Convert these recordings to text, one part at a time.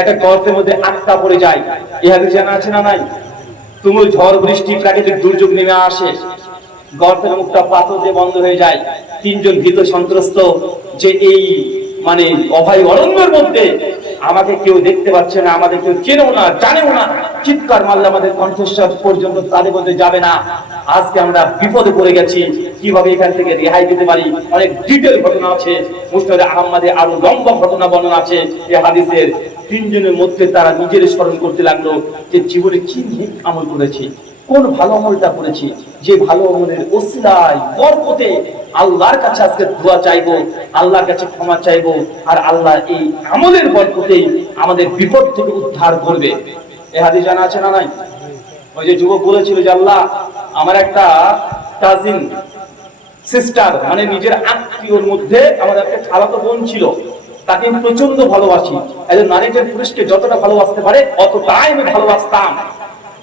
একটা গর্তের মধ্যে আটকা পড়ে যায়। এ হাদিস জানা আছে না নাই? তুমুল ঝড় বৃষ্টি প্রাকৃতিক দুর্যোগ নেমে আসে, গর্তের মুখটা পাথর দিয়ে বন্ধ হয়ে যায়। তিনজন ভীত সন্ত্রস্ত যে এই মানে অভয় অরণ্যের মধ্যে আমাকে কেউ দেখতে পাচ্ছে না, আমাদের কেউ চেনেও না, জানেও না, চিৎকার মারলে আমাদের কণ্ঠস্বর পর্যন্ত তাদের মধ্যে যাবে না। আজকে আমরা বিপদে পড়ে গেছি, কিভাবে এখান থেকে রেহাই দিতে পারি? অনেক ডিটেল ঘটনা আছে, মুসনাদে আহমদে আরো লম্বা ঘটনা বর্ণনা আছে এই হাদিসের। তিনজনের মধ্যে তারা নিজের স্মরণ করতে লাগলো যে জীবনে কি নেক আমল করেছি, কোন ভালো আমলটা করেছি, যে ভালো আমলের ওসিলায় বরকতে আল্লাহর কাছে আজকে দোয়া চাইবো, আল্লাহর কাছে ক্ষমা চাইবো, আর আল্লাহ এই আমলের বরকতেই আমাদের বিপদ থেকে উদ্ধার করবে। এই হাদিস জানা আছে না নাই? ওই যে যুবক বলেছিল যে আল্লাহ, আমার একটা কাজিন সিস্টার মানে নিজের আত্মীয়র মধ্যে আমার একটা খালাতো বোন ছিল, তাকে আমি প্রচন্ড ভালোবাসি। একজন নারীদের পুরুষকে যতটা ভালোবাসতে পারে অতটাই আমি ভালোবাসতাম।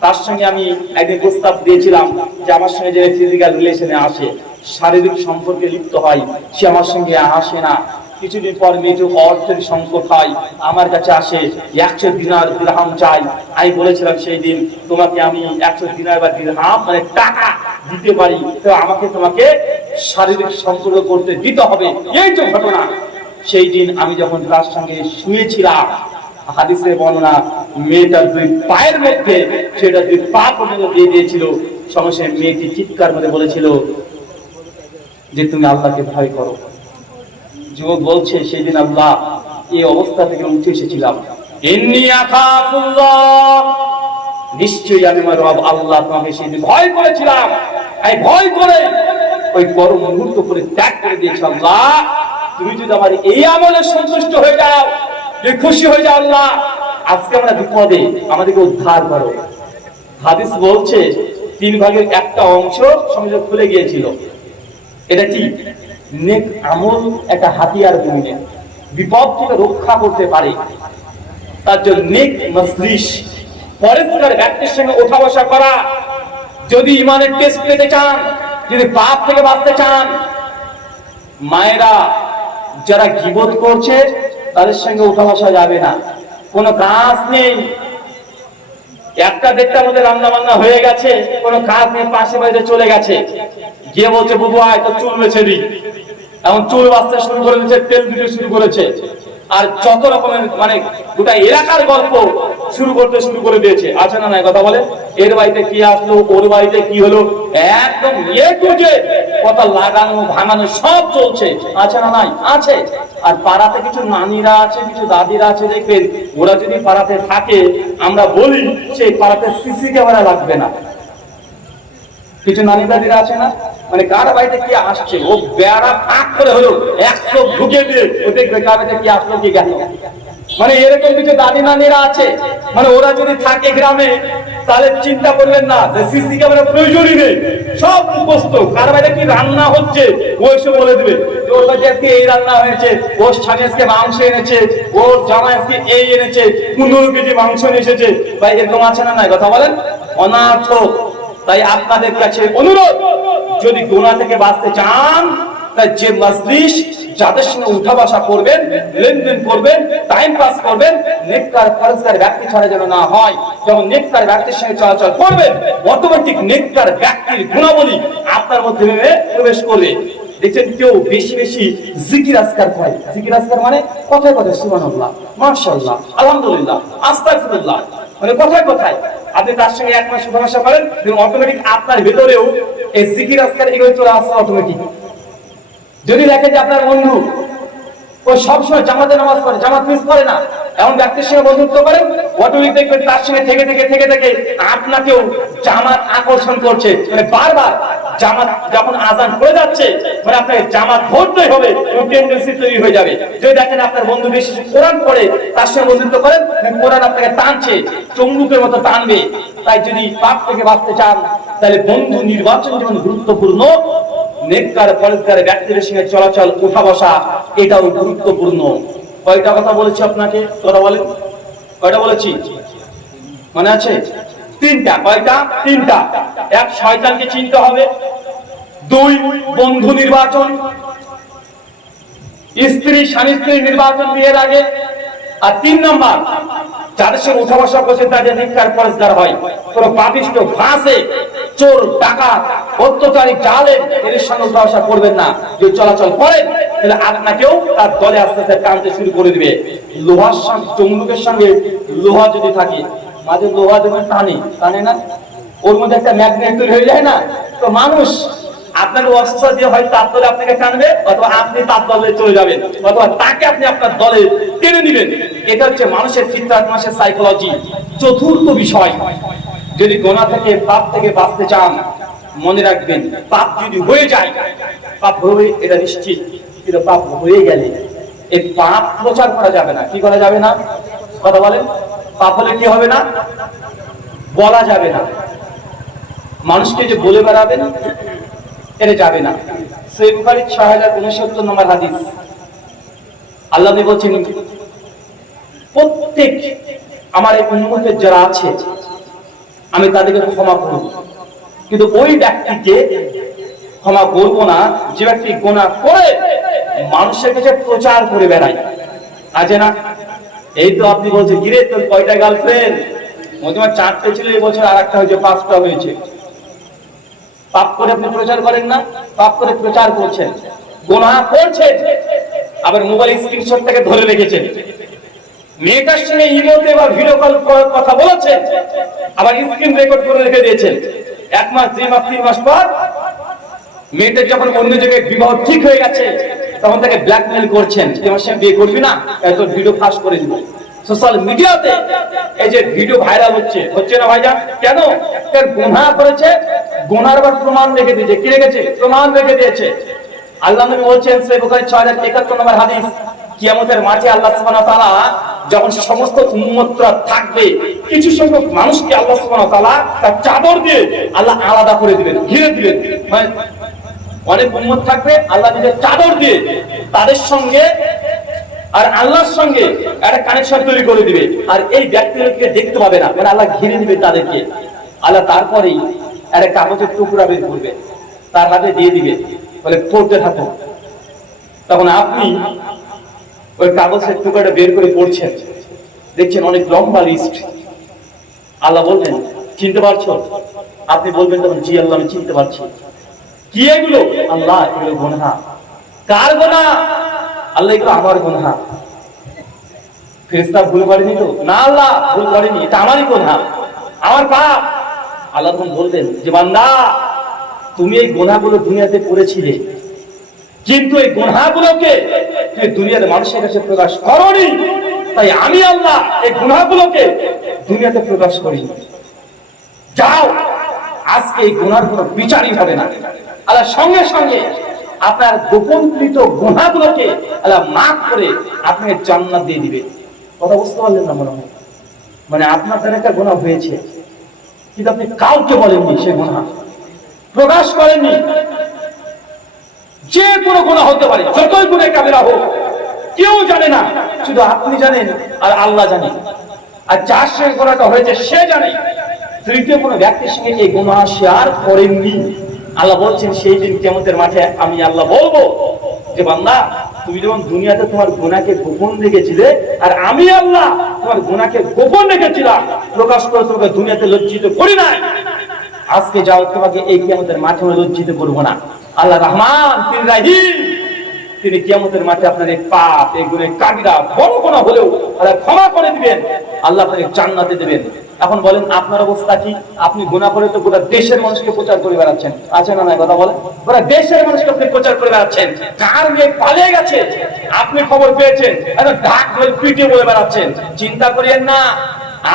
তার সঙ্গে আমি একদিন প্রস্তাব দিয়েছিলাম যে আমার সঙ্গে যে ফিজিক্যাল রিলেশনে আসে, শারীরিক সম্পর্কে লিপ্ত হয়, সে আমার সঙ্গে আসে না। কিছুদিন পর মেয়েটি অর্থের সংকট হয়, আমার কাছে আসে, 100 দিনার দিরহাম চাই। আমি বলেছিলাম সেই দিন, তোমাকে আমি 100 দিনার বা দিরহাম মানে টাকা দিতে পারি, তো আমাকে তোমাকে শারীরিক সম্পর্ক করতে দিতে হবে। এই তো ঘটনা। সেই দিন আমি যখন তার সঙ্গে শুয়েছিলাম, হাদিসের বর্ণনা, মেয়েটার 2 পায়ের মধ্যে সেটা 2 পা পর্যন্ত দিয়ে দিয়েছিল। সমস্যা মেয়েটি চিৎকার করে বলেছিল যে তুমি আল্লাহকে ভয় করো। যুবক বলছে সেই দিন আল্লাহ এই অবস্থা থেকে উঠে এসেছিলাম, ইন্নী আখাফুল্লাহ, নিশ্চয়ই আমি আমার রব আল্লাহ তোমাকে সেই দিন ভয় করেছিলাম। এই ভয় করে ওই গরম মুহূর্ত করে ত্যাগ করে দিয়েছি। আল্লাহ, তুমি যদি আমার এই আমলে সন্তুষ্ট হয়ে যাও, যে খুশি হয়ে যাও, আল্লাহ আজকে আমরা বিপদে, আমাদেরকে উদ্ধার করো। হাদিস বলছে 3 ভাগের একটা অংশ সঙ্গে খুলে গিয়েছিল। এটা কি নেক আমল একটা হাতিয়ার ভূমিকা, বিপদ থেকে রক্ষা করতে পারে। তার জন্য নেক মজলিস, পরেজগার ব্যক্তির সঙ্গে ওঠা বসা করা। যদি ইমানের টেস্ট পেতে চান, যদি পাপ থেকে বাঁচতে চান, মায়েরা যারা গীবত করছে তাদের সঙ্গে উঠা বসা যাবে না, কোনো কাজ নেই। 1টা-1.5টার মধ্যে রান্না বান্না হয়ে গেছে, কোনো কাজ নেই, পাশে বাড়িতে চলে গেছে, গিয়ে বলছে বুবু আয় তো চুল বেছে দিই। এখন চুল বাঁচতে শুরু করে দিয়েছে, তেল দিতে শুরু করেছে, আর যত রকমের মানে গোটা এলাকার গল্প শুরু করে দিয়েছে। আছে না নাই কথা বলে? এর বাড়িতে কি আসলো, ওর বাড়িতে কি হলো, একদম কথা লাগানো ভাঙানো সব চলছে। আছে না নাই? আছে। আর পাড়াতে কিছু নানিরা আছে, কিছু দাদিরা আছে, দেখবেন ওরা যদি পাড়াতে থাকে, আমরা বলি সেই পাড়াতে সিসি ক্যামেরা লাগবে না। কিছু নানি দাদিরা আছে না, মানে কার বাড়িতে কি আসছে ও বেড়া ফাঁক করে হলো 100 ঢুকে দিয়ে ও দেখবে কার বাড়িতে কি আসলো কি গেল। মানে এরকম কিছু দাদি নানিরা আছে, মানে ওরা যদি থাকে গ্রামে তাহলে চিন্তা করবেন না যে সিসি ক্যামেরা প্রয়োজনই নেই, সব মুখস্থ। কার বাড়িতে কি রান্না হচ্ছে ও এসে বলে দিবে, ওর বাড়িতে আজকে এই রান্না হয়েছে, ওর স্বামী আজকে মাংস এনেছে, ওর জামাই আজকে এই এনেছে, 15 কেজি মাংস নিয়ে এসেছে। ভাই এরকম আছে না নাই কথা বলেন? অনাথ। তাই আপনাদের কাছে অনুরোধ, যদি গুনাহ থেকে বাঁচতে চান, তাই যে মজলিস যাদের সঙ্গে উঠা বসা করবেন, লেনদেন করবেন, টাইম পাস করবেন, নেককার ফরজগার ব্যক্তি ছাড়া যেন না হয়। যখন নেককার ব্যক্তির সঙ্গে চলাচল করবেন, অটোমেটিক নেককার ব্যক্তির গুণাবলী আপনার মধ্যে প্রবেশ করবে। দেখছেন কেউ বেশি বেশি জিকির আজকার করে, জিকির আজকার মানে কথায় কথায় সুবহানাল্লাহ, মাশাআল্লাহ, আলহামদুলিল্লাহ, আস্তাগফিরুল্লাহ, মানে কথায় কথায় আপনি তার সঙ্গে 1 মাস উঠা করেন, অটোমেটিক আপনার ভেতরেও এই জিকির আজকার এগুলো চলে আসছে অটোমেটিক। যদি দেখেন যে আপনার বন্ধু ও সবসময় জামাতে নামাজ পড়ে, জামাত মিস করে না, এমন ব্যক্তির সঙ্গে বন্ধুত্ব করেন, অটোমেটিক দেখবেন তার সঙ্গে থেকে আপনাকেও জামাত আকর্ষণ করছে। মানে বারবার জামাত যখন আজান হয়ে যাচ্ছে, মানে আপনাকে জামাত ধরতেই হবে, টেন্ডেন্সি তৈরি হয়ে যাবে। যদি দেখেন আপনার বন্ধু বেশি কোরআন পড়ে, তার সঙ্গে বন্ধুত্ব করেন, কোরআন আপনাকে টানছে, চুম্বকের মতো টানবে। তাই যদি পাপ থেকে বাঁচতে চান, তাহলে বন্ধু নির্বাচন যেমন গুরুত্বপূর্ণ, নেককার পরেজগার ব্যক্তিদের সঙ্গে চলাচল উঠা বসা এটাও গুরুত্বপূর্ণ। কয়টা কথা বলেছি আপনাকে, তোরা বলেন কয়টা বলেছি? মনে আছে? 3টা। কয়টা? 3টা। 1, শয়তানকে চিনতে হবে। 2, বন্ধু নির্বাচন, স্ত্রী স্বামী স্ত্রী নির্বাচন বিয়ের আগে। আর 3 নম্বর, যাদের সঙ্গে উঠা বসা করছে তাদের নিকার পরিষ্কার হয়। কোন পাপিষ্ট ভাসে চোর ডাকাত অত্যাচারী জালেম এদের সঙ্গে উঠা বসা করবেন না। যদি চলাচল করেন তাহলে আপনাকেও তার দলে আস্তে আস্তে টানতে শুরু করে দিবে। লোহার সঙ্গে চুম্বকের সঙ্গে লোহা যদি থাকে, মাঝে লোহা যখন টানে না, ওর মধ্যে একটা ম্যাগনেট তৈরি হয়ে যায় না, তো মানুষ আপনাকে অস্ত্র দিয়ে হয় তার দলে আপনাকে টানবে, অথবা আপনি তার দলে চলে যাবেন, অথবা তাকে আপনি আপনার দলে টেনে নেবেন। এটা হচ্ছে মানুষের ফিতরাত, মানুষের সাইকোলজি। চতুর্থ বিষয়, যদি গোনা থেকে পাপ থেকে বাঁচতে চান, মনে রাখবেন পাপ যদি হয়ে যায়, পাপ হবে এটা নিশ্চিত, কিন্তু পাপ হয়ে গেলে এই পাপ প্রচার করা যাবে না। কি করা যাবে না? কথা বলেন। পাপ হলে কি হবে না? বলা যাবে না। মানুষকে যে বলে বেড়াবেন এটা যাবে না। সহিহ বুখারী 6069 নম্বর হাদিস, আল্লাহ নবী বলেছেন, প্রত্যেক আমার এই উম্মতের যারা আছে আমি তাদেরকে ক্ষমা করব, কিন্তু ওই ব্যক্তিকে ক্ষমা করব না যে ব্যক্তি গুনাহ করে মানুষের কাছে প্রচার করে বেড়ায়। আছে না? এই তো আপনি বলছেন, গিরে তোর কয়টা গার্লফ্রেন্ড? তোমার 4টে ছিল, এই বছর আর একটা হয়েছে, 5টা হয়েছে। পাপ করে আপনি প্রচার করেন না? পাপ করে প্রচার করছেন, গুনাহ করছেন, আবার মোবাইল স্ক্রিনশট থেকে ধরে রেখেছেন, মেয়েটার সঙ্গে ইমোতে বা ভিডিও কল কথা বলেছেন, আবার স্ক্রিন রেকর্ড করে রেখে দিয়েছেন। 1 মাস 2 মাস 3 মাস পর মেয়েটার যখন অন্য জায়গায় বিবাহ ঠিক হয়ে গেছে তখন তাকে ব্ল্যাকমেল করছেন, তোমার সঙ্গে বিয়ে করবি না, তোর ভিডিও ফাঁস করে দিব। সোশ্যাল মিডিয়াতে এই যে ভিডিও ভাইরাল হচ্ছে না ভাইজান? কেন? তার গুনাহ করেছে, গুনার আবার প্রমাণ রেখে দিয়েছে। কি রেখেছে? প্রমাণ রেখে দিয়েছে। আল্লাহ নবী বলছেন, সহিহ বুখারী 6071 নম্বর হাদিস, কিয়ামতের মাঠে আল্লাহ সুবহানাহু ওয়া তাআলা যখন সমস্ত উম্মতরা থাকবে, কিছু সংখ্যক মানুষকে আল্লাহ সুবহানাহু ওয়া তাআলা তার চাদর দিয়ে আল্লাহ আলাদা করে দিবেন, ঘিরে দিবেন। মানে অনেক উম্মত থাকবে, আল্লাহ নিজের চাদর দিয়ে তাদের সঙ্গে আর আল্লাহর সঙ্গে একটা কানেকশন তৈরি করে দিবে, আর এই ব্যক্তিগুলোকে দেখতে পাবে না, মানে আল্লাহ ঘিরে দিবে তাদেরকে। আল্লাহ তারপরেই একটা কাগজের টুকরা বের করবে, তার হাতে দিয়ে দিবে, বলে পড়তে থাকো। তখন আপনি ওই কাগজের টুকরাটা বের করে পড়ছেন, দেখছেন অনেক লম্বা লিস্ট। আল্লাহ বলবেন, চিনতে পারছো? আপনি বলবেন তখন, জি আল্লাহ আমি চিনতে পারছি। কি এগুলো? আল্লাহ এগুলো গুনাহ। কার গুনাহ? আল্লাহ এগুলো আমার গুনাহ। ফেরেশতা ভুল করেনি তো? না, আল্লাহ ভুল করেনি, এটা আমারই গুনাহ, আমার পাপ। আল্লাহ তখন বলবেন যে, বান্দা তুমি এই গুনাহগুলো দুনিয়াতে করেছিলে, কিন্তু এই গুনাহগুলোকে তুমি দুনিয়ার মানুষের কাছে প্রকাশ করোনি, তাই আমি আল্লাহ এই গুনাহগুলোকে দুনিয়াতে প্রকাশ করিনি। যাও, আজকে এই গুনার কোনো বিচারই হবে না। আল্লাহ সঙ্গে সঙ্গে আপনার গোপনকৃত গুনাহগুলোকে আল্লাহ মাফ করে আপনাকে জান্নাত দিয়ে দিবে। কথা বুঝতে পারলেন না? মনে হয় মানে আপনার দ্বারা একটা গুনাহ হয়েছে, কিন্তু আপনি কাউকে বলেননি, সেই গুনাহ প্রকাশ করেননি। যে কোনো গুনাহ হতে পারে, যতই গুনাহ কাবিরা হোক, কেউ জানে না, শুধু আপনি জানেন আর আল্লাহ জানেন, আর যার সঙ্গে গুনাহটা হয়েছে সে জানে। তৃতীয় কোনো ব্যক্তির সঙ্গে এই গুনাহ শেয়ার করেননি। আল্লাহ বলছেন, সেই দিন কিয়ামতের মাঠে আমি আল্লাহ বলবো যে, বান্দা তুমি যখন দুনিয়াতে তোমার গুনাহকে গোপন রেখেছিলে, আর আমি আল্লাহ তোমার গুনাহকে গোপন রেখেছিলাম, প্রকাশ করে তোমাকে দুনিয়াতে লজ্জিত করি নাই, আজকে যাও, তোমাকে এই কিয়ামতের মাঠে লজ্জিত করবো না। আল্লাহ রহমান, তিনি রহিম, তিনি কিয়ামতের মাঠে আপনার এই পাপ, এই গুনাহ কাবিরা বড় গুনাহ হলেও আল্লাহ ক্ষমা করে দিবেন, আল্লাহ আপনাকে জান্নাতে দিবেন। এখন বলেন আপনার অবস্থা কি? আপনি গুনাহ করে তো গোটা দেশের মানুষকে প্রচার করে বেড়াচ্ছেন, আছে না? নাই কথা বলেন। গোটা দেশের মানুষকে আপনি প্রচার করে বেড়াচ্ছেন, কার মেয়ে পালিয়ে গেছে আপনি খবর পেয়েছেন, এখন ঢাক ঢোল পিটিয়ে বলে বেড়াচ্ছেন। চিন্তা করিয়েন না,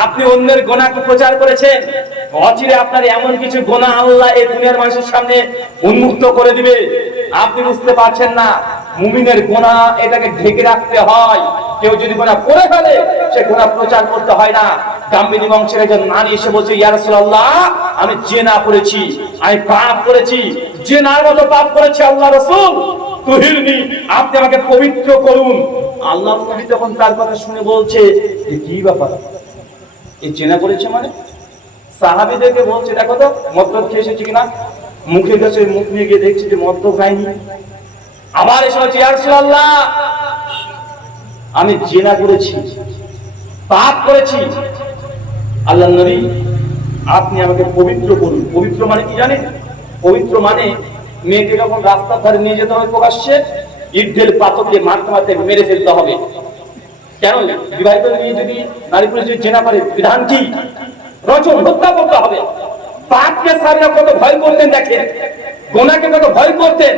আপনি অন্যের গুনাহকে প্রচার করেছেন, অচিরে আপনার এমন কিছু গুনাহ আল্লাহ এই দুনিয়ার মানুষের সামনে উন্মুক্ত করে দিবে, আপনি বুঝতে পারছেন না। মুমিনের গুনাহ এটাকে ঢেকে রাখতে হয়। কেউ যদি গুনাহ করে ফেলে, সে গুনাহ প্রচার করতে হয় না। গাম্বিনী বংশের একজন নারী এসে বলছে, ইয়া রাসূলুল্লাহ, আমি জিনা করেছি, আমি পাপ করেছি, জিনার মতো পাপ করেছি, আল্লাহ রাসূল তুহিরনি, আপনি আমাকে পবিত্র করুন। আল্লাহ নবী তখন তার কথা শুনে বলছে, কি ব্যাপার, এই জিনা করেছে মানে? সাহাবীদেরকে বলছে, দেখো তো মদ খেয়ে এসেছে কিনা, মুখে গেছে, মুখ নিয়ে গিয়ে দেখছি যে মদ খায়নি। আবার এসে বলছে, ইয়া রাসূলুল্লাহ, আমি জিনা করেছি, পাপ করেছি, আল্লাহ নবী আপনি আমাকে পবিত্র করুন। পবিত্র মানে কি জানেন? পবিত্র মানে মেয়েকে যখন রাস্তার ধারে নিয়ে যেতে হবে প্রকাশ্যে, ইটের পাথর দিয়ে মারতে মারতে মেরে ফেলতে হবে। কেন? বিবাহিত মেয়ে যদি নারী পুরুষ যদি জেনা করে, বিধান কি? রজম, হত্যা করতে হবে। পাপকে সাহাবীরা কত ভয় করতেন দেখেন, গুনাহকে কত ভয় করতেন।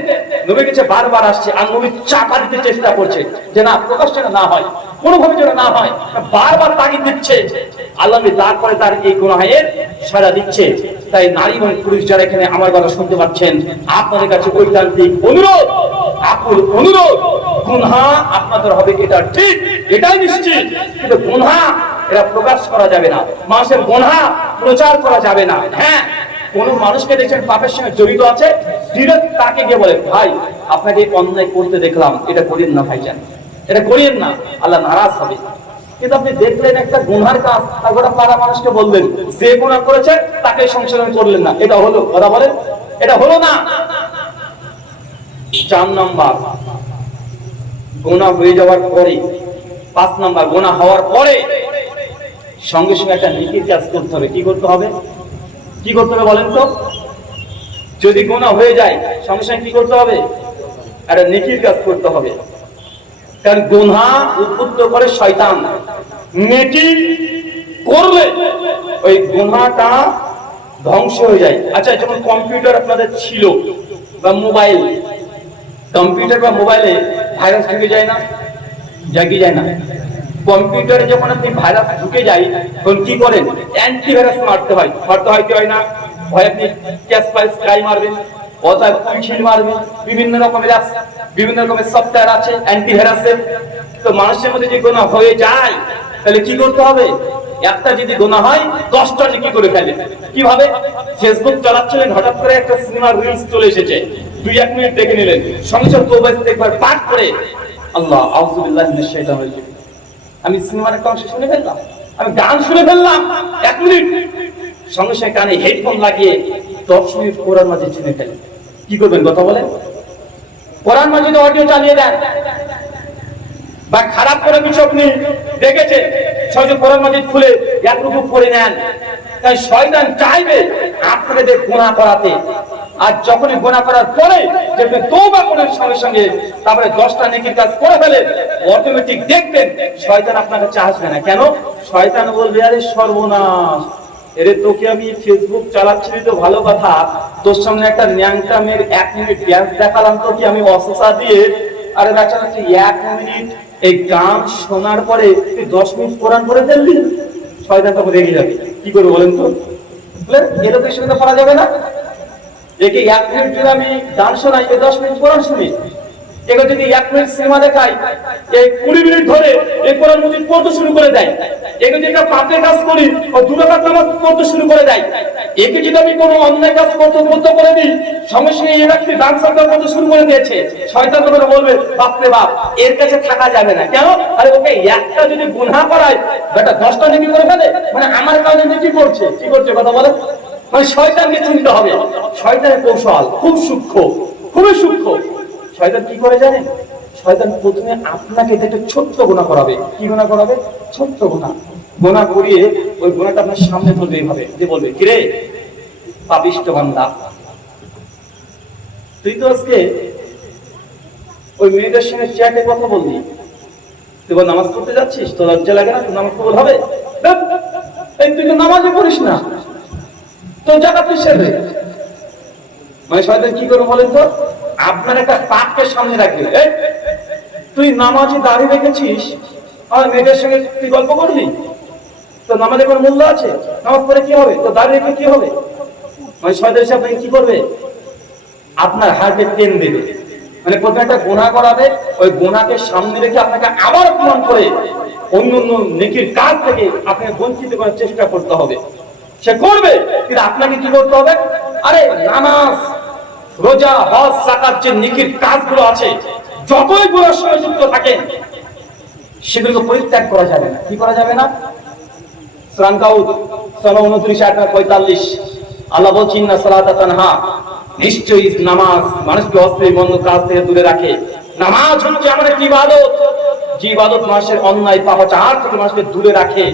নবীর কাছে বারবার আসছে আর নবী চাপা দিতে চেষ্টা করছে যে না, প্রকাশ্যে না হয়, কোনোভাবে যেন না হয়, বারবার তাগিদ দিচ্ছে। আল্লাহ তারপরে তার এই গুনাহের সাজা দিচ্ছে। তাই নারী এবং পুরুষ যারা এখানে আমার কথা শুনতে পাচ্ছেন, আপনাদের কাছে ঐকান্তিক অনুরোধ, আকুল অনুরোধ, গুনাহ আপনাদের হবে, এটা ঠিক, এটাই নিশ্চিত, কিন্তু গুনাহ এটা প্রকাশ করা যাবে না, মানুষের গুনাহ প্রচার করা যাবে না। হ্যাঁ, কোন মানুষকে দেখছেন পাপের সঙ্গে জড়িত আছে, ডিরেক্ট তাকে গিয়ে বলে ভাই আপনাকে অন্যায় করতে দেখলাম, এটা করেন না ভাইজান, এটা করেন না, আল্লাহ নারাজ হবে। কিন্তু আপনি দেখলেন একটা গুনার কাজ, আর গোটা পাড়া মানুষকে বললেন যে গুনাহ করেছে তাকে সংশোধন করলেন না, এটা হলো? কথা বলেন, এটা হলো না। 4 নাম্বার, গুনাহ হয়ে যাওয়ার পরে, 5 নাম্বার, গুনাহ হওয়ার পরে সঙ্গে সঙ্গে একটা নেকির কাজ করতে হবে। কি করতে হবে? কি করতে হবে বলেন তো? যদি গুনাহ হয়ে যায় সঙ্গে সঙ্গে কি করতে হবে? একটা নেকির কাজ করতে হবে। কারণ গুনাহ উদ্বুদ্ধ করে শয়তান, নেকি করলে ওই গুনাহটা ধ্বংস হয়ে যায়। আচ্ছা, যেমন কম্পিউটার আপনাদের ছিল বা মোবাইল, কম্পিউটার বা মোবাইলে ভাইরাস ঢুকে যায় না? জাগি যায় না? কম্পিউটারে যখন আপনি ভাইরাস ঢুকে যায় তখন কি করেন? অ্যান্টিভাইরাস মারতে হয়, কি হয় না? ভয় আপনি ক্যাসপাই স্কাই মারবেন, অথবা কুইচিল মারবেন, বিভিন্ন রকমের সফটওয়্যার আছে অ্যান্টিভাইরাসের। তো মানুষের মধ্যে যে গুনাহ হয়ে যায় তাহলে কি করতে হবে? একটা যদি গুনাহ হয় 10টা নেকি করে ফেলে। কিভাবে? ফেসবুক চালাচ্ছিলেন, হঠাৎ করে একটা সিনেমার রিলস চলে এসেছে, 2-1 মিনিট দেখে নিলেন, সঙ্গে সঙ্গে তওবা ইস্তেগফার পাঠ করে আল্লাহ আউযু বিল্লাহি মিনাশ শাইতানির রাজিম, আমি সিনেমার একটা অংশ শুনে ফেললাম, আমি গান শুনে ফেললাম 1 মিনিট, সঙ্গে সঙ্গে কানে হেডফোন লাগিয়ে 10 মিনিট কোরআন মাজিদ শুনে ফেলেন। কি করবেন কথা বলেন? কোরআন মাজিদ অডিও চালিয়ে দেন, বা খারাপ করে কিছু আপনি দেখেছে, সহজে কোরআন মাজিদ খুলে একটুকু পড়ে নেন। তাই শয়তান চাইবে আপনাদের গুনাহ করাতে। আর যখনই গুনাহ করার পরে যদি তওবা করার সঙ্গে সঙ্গে তারপরে 10টা নেকির কাজ করে ফেলেন, অটোমেটিক দেখবেন শয়তান আপনার কাছে আসবে না। কেন? শয়তান বলবে আরে সর্বনাশ, এরে তোকে আমি ফেসবুক চালাচ্ছিলি তো ভালো কথা, তোর সামনে একটা ন্যাংটা মেয়ের 1 মিনিট ড্যান্স দেখালাম তো কি আমি অসসা দিয়ে, আরে বেচারা তুই 1 মিনিট এই গান শোনার পরে তুই 10 মিনিট কোরআন পড়ে ফেললি, শয়তান তখন রেগে যাবে। কি করবে বলেন তো? এরকম সঙ্গে পড়া যাবে না। একে 1 মিনিট যদি আমি গান শোনাই, 10 মিনিট কোরআন শুনি, একে যদি 1 মিনিট সিনেমা দেখাই, এই 20 মিনিট ধরে এই কোরআন মাজিদ পড়তে শুরু করে দেয়, একে যদি একটা পাপের কাজ করি ও 2 রাকাত নামাজ পড়তে শুরু করে দেয়, একে যদি আমি কোনো অন্যায় কাজ করতে করে দিই, সঙ্গে সঙ্গে এই ব্যক্তি ডান্স করতে শুরু করে দিয়েছে, শয়তান তখন বলবে বাপরে বাপ, এর কাছে থাকা যাবে না। কেন? আরে ওকে একটা যদি গুনাহ করায় বেটা 10টা নেকি করে ফেলে, মানে আমার কারণে নেকি করছে। কি করছে কথা বলে? মানে শয়তানকে চিনতে হবে। শয়তানের কৌশল খুব সূক্ষ্ম, খুবই সূক্ষ্ম। শয়তান কি করে জানেন? শয়তান প্রথমে আপনাকে একটা ছোট্ট গুনাহ করাবে। কি গুনাহ করাবে? ছোট্ট গুনাহ করিয়ে ওই গুনাহটা আপনার সামনে তুলবে এইভাবে, যে বলবে কিরে পাপিষ্ঠ বান্দা, তুই তো আজকে ওই মেয়েদের সঙ্গে চ্যাটে কথা বললি, তুই নামাজ পড়তে যাচ্ছিস, তো লজ্জা লাগে না? তুই নামাজ কবুল হবে? এই তুই তো নামাজই পড়িস না, তো জাকাত কিসের রে? মানে শয়তান কি করে বলেন তো? আপনার একটা পাপকে সামনে রাখবে, তুই নামাজে দাঁড়িয়ে রেখেছিস আর মেয়েদের সঙ্গে তুই গল্প করলি, তো নামাজে কোনো মূল্য আছে? নামাজ পড়ে কি হবে? তো দাঁড়িয়ে রেখে কি হবে? মানে শয়তান এসে আপনাকে কি করবে? আপনার হার্টে টেন দেবে। মানে প্রথমে একটা গুনাহ করাবে, ওই গুনাহকে সামনে রেখে আপনাকে আবার প্রমাণ করে অন্য নেকির কাজ থেকে আপনাকে বঞ্চিত করার চেষ্টা করতে হবে। সে করবে, কিন্তু আপনাকে কি করতে হবে? আরে নামাজ, রোজা, হজ, যাকাত যে নেকির কাজগুলো আছে, যতই গুনাহের সঙ্গে যুক্ত থাকেন সেগুলোকে পরিত্যাগ করা যাবে না। কি করা যাবে না? সূরা আনকাবুত 29:45 আল্লাহ বলছেন না সালাতা তানহা, নিশ্চয়ই নামাজ মানুষকে অশ্লীল মন্দ কাজ থেকে দূরে রাখে। নামাজ হচ্ছে এমন একটি ইবাদত যে ইবাদত মানুষের অন্যায় পাপাচার থেকে মানুষকে দূরে রাখে